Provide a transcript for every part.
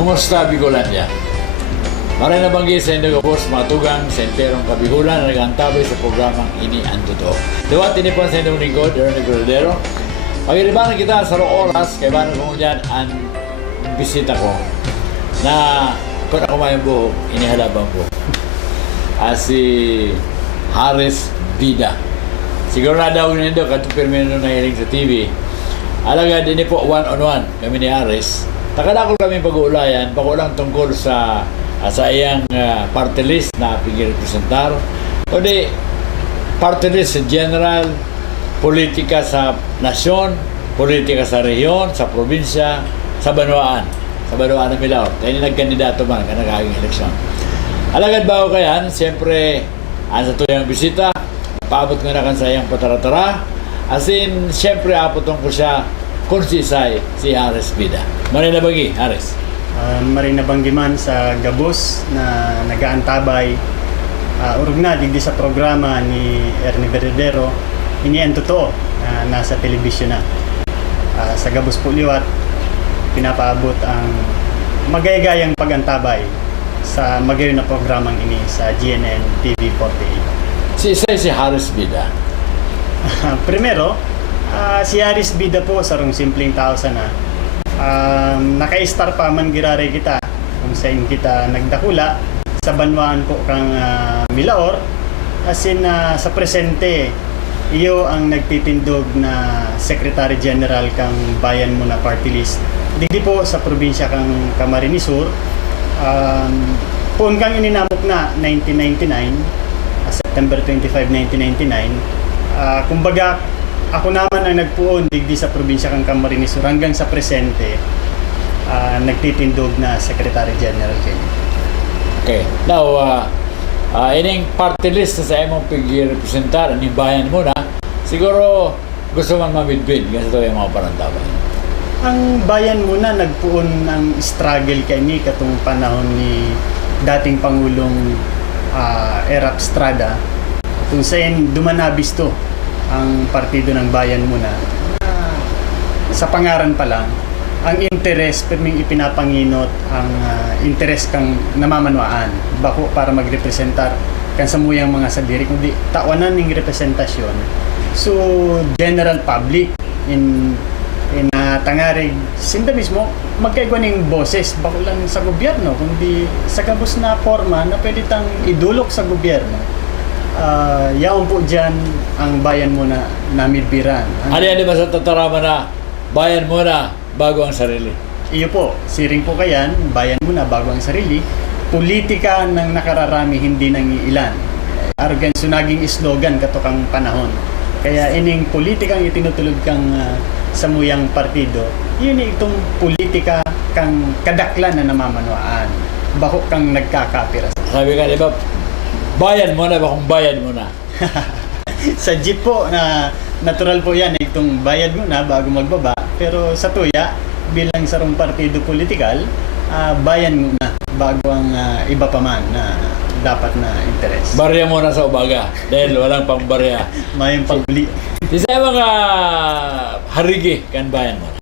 Kumusta Bigolandia? Maray na banggi sa Indigo Boss, mga tugang sa enterong kabihulan na nag-antabay sa programang Ini ang Totoo. Diwat tinipon sa inyong lingkod, Ernie Gordero. Pagilibanan kita sa oras, kay Banon ko dyan ang bisita ko na kung ako may buhok, inihalabang ko. Ah, si Haris Bida. Siguro na daw nito, katong permino na hiling sa TV. Alaga din po one-on-one kami ni Haris. Takala ko kami pag-uulayan, pakulang tungkol sa ah, sa iyang ah, party list na pag-representar. O di, party list sa general, politika sa nasyon, politika sa rehiyon, sa probinsya, sa banwaan. Sa banwaan ng Milao. Kaya nagkandidato man, ka nagaging eleksyon. Alagad ba ko kayan, siyempre, ang sa tuyang bisita, paabot ko na kan sa iyang pataratara. As in, siyempre, apotong ko siya kung si Isay, si Haris Bida. Marina Bagi, Haris. uh, Marina Banggiman sa Gabos na nagaantabay uh, urog na digdi sa programa ni Ernie Verdadero ini ang totoo na nasa telebisyon na Ah, sa Gabos po liwat pinapaabot ang magayagayang pagantabay sa magayon na programang ini sa GNN TV 48 Si Isay, si Haris Bida. Primero, ah, si Aris Bida po sa rong simpleng tao sana. Um, naka-star pa man girare kita kung saan kita nagdakula sa banwaan ko kang ah, Milaor as in ah, sa presente iyo ang nagtitindog na Secretary General kang bayan mo na party list. Didi po sa probinsya kang Camarines Sur um, puon kang ininamok na 1999 ah, September 25, 1999 Ah, kumbaga, ako naman ang nagpuon digdi sa probinsya kang Camarines Sur hanggang sa presente ah, nagtitindog na Secretary General kayo. Okay. Now, uh, uh, ining party list na sa imong pag-representar, ining bayan mo na, siguro gusto man mamidbid kasi ito yung mga parantaban. Ang bayan muna nagpuon ng struggle kay ni katong panahon ni dating Pangulong ah, Erap Estrada kung saan dumanabis to ang partido ng bayan muna na sa pangaran pa lang ang interes perming ipinapanginot ang ah, interes kang namamanwaan bako para magrepresentar kan sa muyang mga sadiri kundi tawanan ning representasyon. So general public in in uh, tangarig sinda mismo magkaigwa ning boses bako lang sa gobyerno kundi sa kabus na forma na pwede tang idulok sa gobyerno uh, yaon po dyan ang bayan mo na Ano? Yan di ba sa tatarama na bayan mo na bago ang sarili? iyo po siring po kayan bayan mo na bago ang sarili. Politika ng nakararami hindi nang iilan. Argan sunaging slogan katukang panahon. Kaya ining politikang itinutulog kang ah, sa muyang partido yun itong politika kang kadaklan na namamanwaan bako kang nagkakapira. Sabi ka, di ba, bayan mo na ba kung bayan mo na? sa jeep po na natural po yan itong bayad mo na bago magbaba pero sa tuya bilang sarong partido politikal ah, bayan mo na bago ang ah, iba pa man na dapat na interes Barya mo na sa ubaga dahil walang pang barya. mayong pagbuli Di sa mga harigi kan bayan mo na?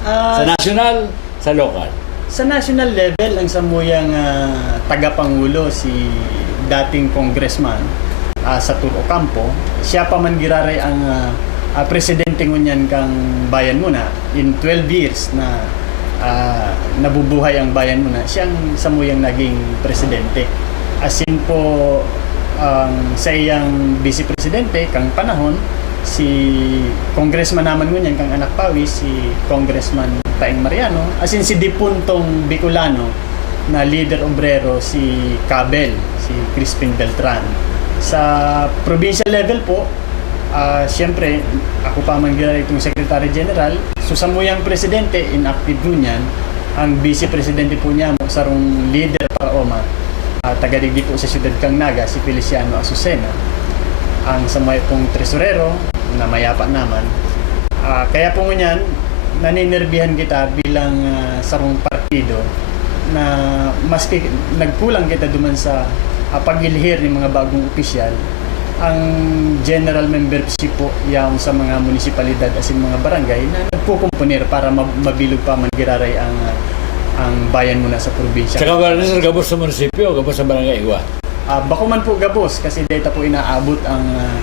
Sa Ah, national, sa lokal. sa national level ang samuyang ah, tagapangulo si dating congressman ah, sa Turo Campo siya pa man giraray ang ah, ah, presidente ngunyan kang bayan muna. In 12 years na ah, nabubuhay ang bayan muna siyang samuyang naging presidente. As in po ang sa iyang vice presidente kang panahon si congressman naman ngunyan kang anak pawi si congressman Taing Mariano. As in si Dipuntong Bicolano na leader obrero si Cabel si Crispin Beltran. Sa provincial level po ah siyempre ako pa man itong secretary general. So sa muyang presidente inactive ngunyan ang vice presidente po niya sarong leader para Oma uh, tagadigdi po sa siyudad kang Naga si Feliciano Azucena. Ang sa may pong tresurero na mayapa naman. Ah, kaya po ngunyan, naninerbihan kita bilang ah, sarong partido na maski nagkulang kita duman sa uh, pagilhir ng mga bagong opisyal, ang general membership po yaong sa mga munisipalidad as in mga barangay na nagkukumponer para mab- mabilog pa man giraray ang ah, ang bayan muna sa probinsya. Sa kabalan sir, gabos sa munisipyo, gabos sa barangay Iwa. Ah, bako man po gabos kasi data po inaabot ang ah,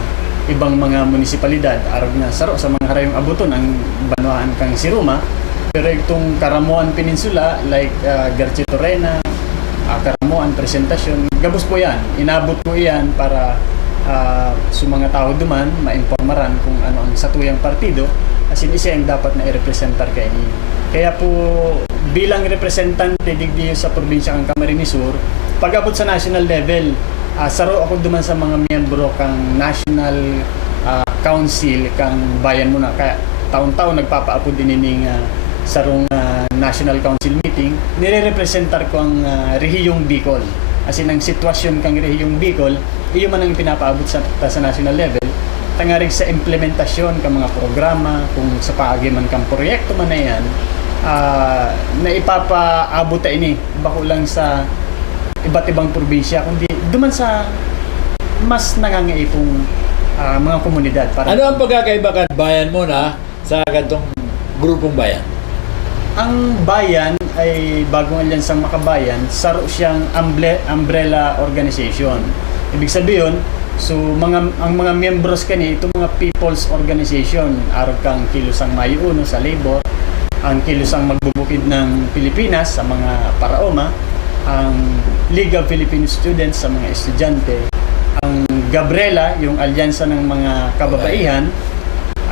ibang mga munisipalidad arog na saro sa mga harayong abuton ang banwaan kang Siruma pero itong Karamuan Peninsula like uh, Garchito Rena uh, Karamuan Presentasyon gabos po yan. Inabot po yan para ah, sa mga tao duman maimpormaran kung ano ang satuyang partido as in isa ang dapat na i-representar kay kaya po bilang representante digdi sa probinsya kang Camarines Sur pag-abot sa national level ah, saro ako duman sa mga miyembro kang national ah, council kang bayan mo na kaya taon-taon nagpapaapod din ining ah, sarong ah, national council meeting nire-representar ko ang ah, rehiyong Bicol as in ang sitwasyon kang rehiyong Bicol iyo man ang pinapaabot sa, sa national level tangarig sa implementasyon ng mga programa kung sa paagi man kang proyekto man na yan ah, na ipapaabot ta ini bako lang sa iba't ibang probinsya kundi duman sa mas nangangaipong ah, mga komunidad para Ano ang pagkakaiba bayan mo na sa gantong grupong bayan? Ang bayan ay bagong alyansang makabayan saro siyang umble- umbrella organization. Ibig sabihin so mga ang mga miyembros kani ito mga people's organization araw kang kilusang Mayo Uno sa labor ang kilusang magbubukid ng Pilipinas sa mga paraoma ang League of Filipino Students sa mga estudyante ang Gabriela yung alyansa ng mga kababaihan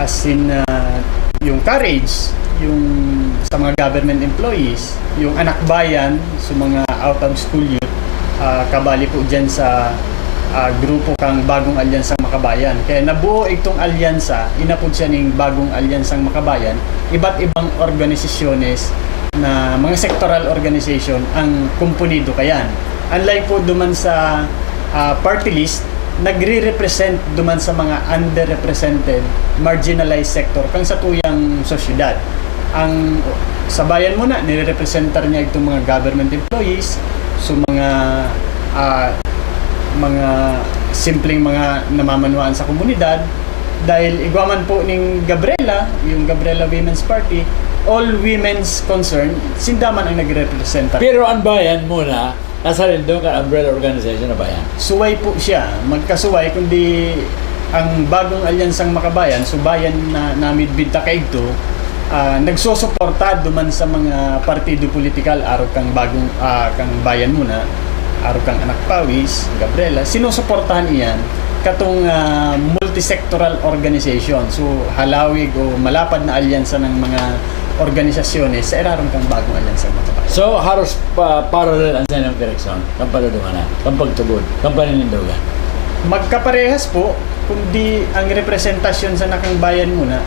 as in uh, yung courage yung sa mga government employees yung anak bayan sa mga out of school youth ah, kabali po dyan sa ah, grupo kang bagong alyansang makabayan. Kaya nabuo itong alyansa inapod siya ng bagong alyansang makabayan. Iba't ibang organisasyones na mga sectoral organization ang kumpunido kayan. Unlike po duman sa ah, party list nagre-represent duman sa mga underrepresented marginalized sector kang sa tuyang sosyedad ang sa bayan mo na nire-representar niya itong mga government employees so mga ah, mga simpleng mga namamanuan sa komunidad. Dahil igwaman po ning Gabriela yung Gabriela Women's Party all women's concern sindaman ang nagre-representa. Pero ang bayan mo na, nasa rin doon ka umbrella organization na bayan. suway po siya. Magkasuway kundi ang bagong alyansang makabayan subayan na namidbid ta kaigto ah, nagsusuporta duman sa mga partido politikal. Araw kang bagong ah, kang bayan muna araw kang anak pawis Gabriela. Sinusuportahan iyan katong ah, multisectoral organization. So halawig o malapad na alyansa ng mga organisasyones sa irarong kang bagong alyansang makabayan So, haros pa, parallel ang sa inyong direksyon, kang padudunganan, kang pagtubod, kang paninindugan. magkaparehas po kundi ang representasyon sa nakang bayan muna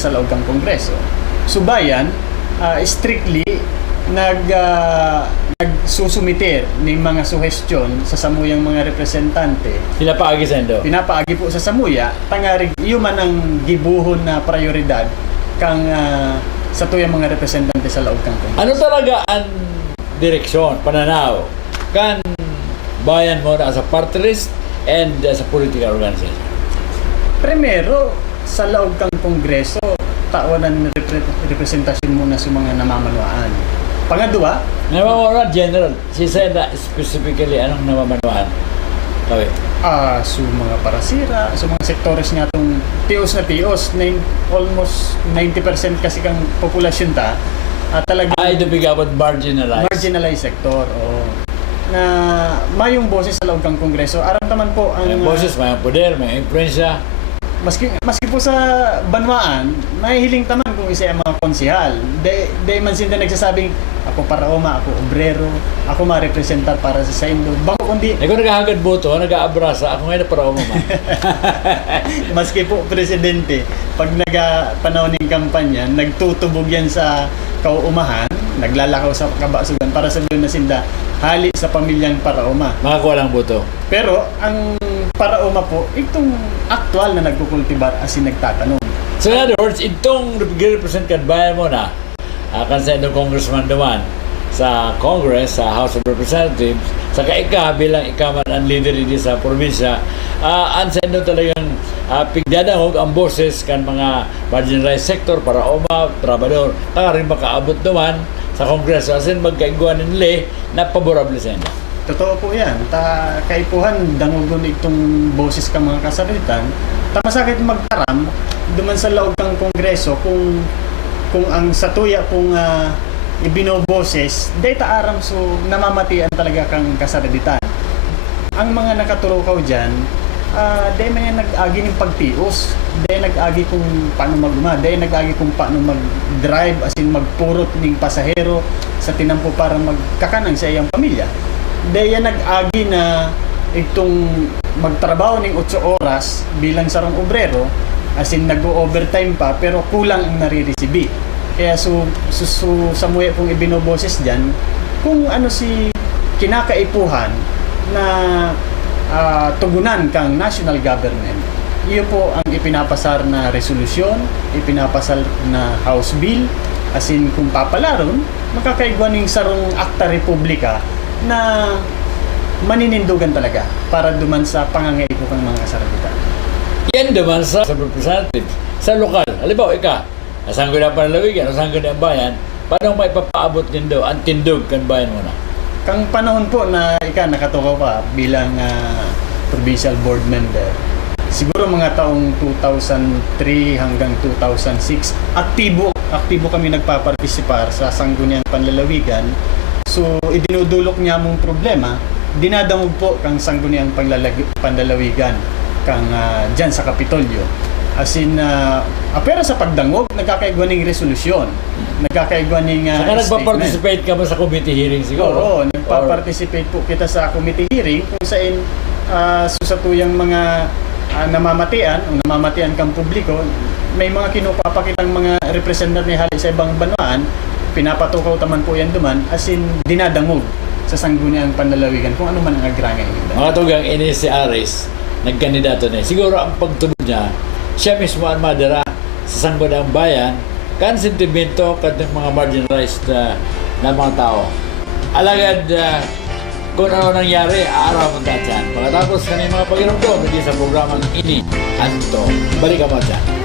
sa loob kang kongreso. Subayan ah, strictly nag ah, nagsusumiter ng mga suhestyon sa samuyang mga representante. Sila paagi sa indo. pinapaagi po sa samuya tangarig iyo man ang gibuhon na prioridad kang ah, sa tuyang mga representante sa loob kang kongreso. Ano talaga ang direksyon, pananaw, kan bayan mo na as a party list and as a political organization? Primero, sa loob kang kongreso, tawanan ng repre- representasyon muna sa mga namamanuan. Pangadua, Namamanuan general, si Seda specifically anong namamanuan? Kawit. ah sa mga parasira, sa mga sektores nga itong tios na tios, nine, almost 90% kasi kang populasyon ta, at talaga Ay, be about marginalized. marginalized sector. O, na mayong boses sa loob kang kongreso. Aram naman po ang... May ah, boses, may poder, may influensya. maski maski po sa banwaan, mahihiling taman kung isa ang mga konsihal. De, de man sinda nagsasabing, ako paraoma, ako obrero, ako ma-representar para sa Saindo. Bako kundi, kung naghahagad boto, nag-aabrasa, ako ngayon na para umama. maski po presidente, pag nagapanahon ng kampanya, nagtutubog yan sa kauumahan, naglalakaw sa kabasugan para sabihin na sinda, hali sa pamilyang paraoma. Makakuha lang boto. Pero ang paraoma po, itong aktual na nagkukultibar as in nagtatanong. So in other words, itong represent kan bayan mo na, uh, kan sa itong congressman naman, sa Congress, sa House of Representatives, sa kaika bilang ikaman ang leader dito sa probinsya, uh, ang sa itong talagang uh, pigdadangog ang boses kan mga marginalized sector para oma, trabador, taka rin makaabot naman sa Kongreso as in magkaiguan ng lay na paborable sa inyo. Totoo po yan. Ta kaipuhan dangugon itong boses ka mga kasaritan. Ta masakit magtaram duman sa laog ng kongreso kung kung ang satuya kung uh, ibinoboses, data aram so namamatian talaga kang kasaritan. Ang mga nakaturukaw dyan, uh, dahil may nag-agi ng pagtios. Dahil nag-agi kung paano maguma. Dahil nag-agi kung paano mag-drive, as in magpurot ng pasahero sa tinampo para magkakanang sa iyang pamilya. Dahil yan nag-agi na itong magtrabaho ng 8 oras bilang sarong obrero, as in nag-overtime pa, pero kulang ang nare-receive. Kaya so, so, so sa muya kung ibinoboses dyan, kung ano si kinakaipuhan na ah, tugunan kang national government. Iyo po ang ipinapasar na resolusyon, ipinapasar na House Bill, as in kung papalaron, makakaigwan ng sarong akta republika na maninindugan talaga para duman sa pangangaipo kang mga kasarabitan. Yan naman sa, sa sa lokal. Halimbawa, ika, nasanggo na panalawigan, nasanggo na ang bayan, paano may papaabot din daw ang tindog kan bayan mo na? Kang panahon po na ika nakatukaw pa bilang ah, provincial board member, siguro mga taong 2003 hanggang 2006, aktibo, aktibo kami nagpapartisipar sa sangguniang panlalawigan. So, idinudulok niya mong problema, dinadangog po kang sangguniang panlalawigan kang ah, dyan sa Kapitolyo. As in, ah, ah, pero sa pagdangog, nagkakaigwa ng resolusyon. Nagkakaigwa ng ah, Saka nagpa-participate ka ba sa committee hearing siguro? Oo, nagpa-participate po kita sa committee hearing kung saan uh, susatuyang mga ah, namamatian o namamatian kang publiko, may mga kinupapakitang mga representative ni hali sa ibang banwaan, pinapatukaw taman po yan duman, as in dinadangog sa sangguniang panlalawigan kung ano man ang agrangay nila. Mga tugang ini si Aris, nagkandidato na. eh. Siguro ang pagtubod niya, siya mismo ang madara sa sangguniang bayan, kan sentimento kan mga marginalized na, na mga tao. Alagad, ah, kung ano nangyari, araw ang tatyan. Pagkatapos kanina mga pagiramdom, hindi sa programang ini, Anto. Balik ka mo dyan.